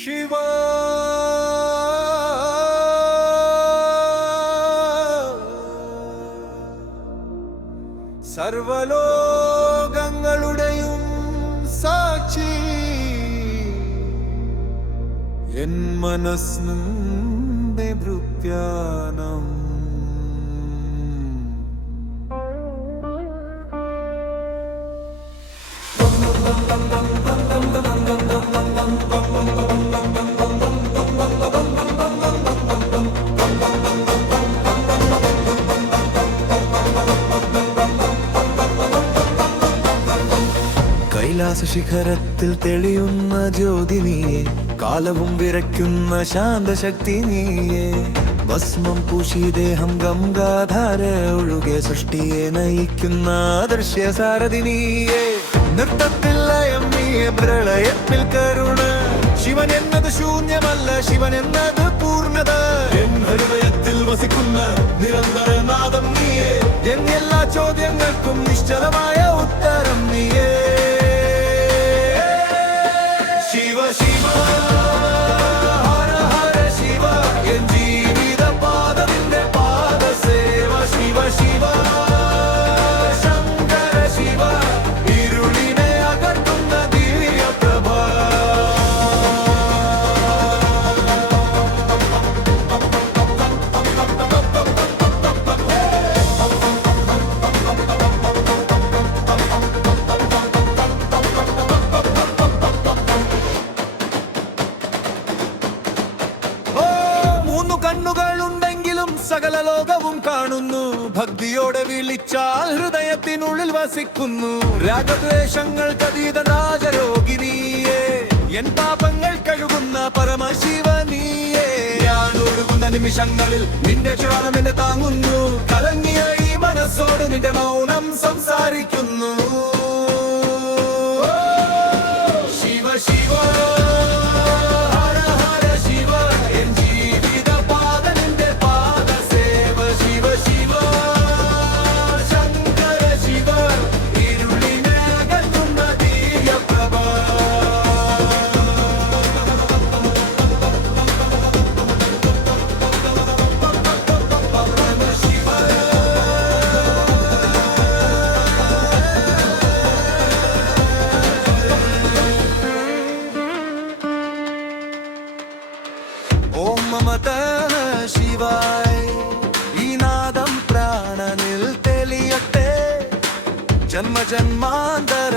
ശിവ സർവലോകങ്ങളുടെയും സാക്ഷി എൻ മനസ്സിന്റെ ഭൃത്യാനം കൈലാസ ശിഖരത്തിൽ തെളിയുന്ന ജ്യോതി നീയെ, കാലവും വിറയ്ക്കുന്ന ശാന്തശക്തി നീയെ. ഭസ്മം പൂശി ദേഹം ഗംഗാധാര ഒഴുകെ സൃഷ്ടിയെ നയിക്കുന്ന ആദർശ്യ സാരഥി നീയെ. നൃത്തത്തിൽ ലയം നീയെ, പ്രളയത്തിൽ കരുണ. ശിവൻ എന്നത് ശൂന്യമല്ല, ശിവൻ എന്നത് പൂർണ്ണത. എൻ ഹൃദയത്തിൽ വസിക്കുന്ന നിരന്തര നാദം നീയെ. എൻ എല്ലാ ചോദ്യങ്ങൾക്കും നിശ്ചലമായ ഉത്തരം നീയെ. ശിവ ശിവ ഹര ഹര ശിവ, എൻ ജീവിത പാദത്തിന്റെ പാദസേവ. ശിവ ശിവ ശങ്കര ശിവ, ഇരുളിനെ അകറ്റുന്ന ദിവ്യപ്രഭ. കണ്ണുകളുണ്ടെങ്കിലും സകല ലോകവും കാണുന്നു. ഭക്തിയോടെ വിളിച്ചാൽ ഹൃദയത്തിനുള്ളിൽ വസിക്കുന്നു. രാഗദ്വേഷങ്ങൾക്ക് രാജരോഗിനിയെ, എൻ പാപങ്ങൾ കഴുകുന്ന പരമശിവനിയെ. ഞാൻ ഒഴുകുന്ന നിമിഷങ്ങളിൽ നിന്റെ ജ്വാലം എന്നെ താങ്ങുന്നു. കലങ്ങിയ ഈ മനസ്സോട് നിന്റെ മൗനം സംസാരിക്കുന്നു. ശിവ ശിവ ശിവായ, ഈ നാദം പ്രാണനിൽ തെളിയട്ടെ. ജന്മ ജന്മാന്തര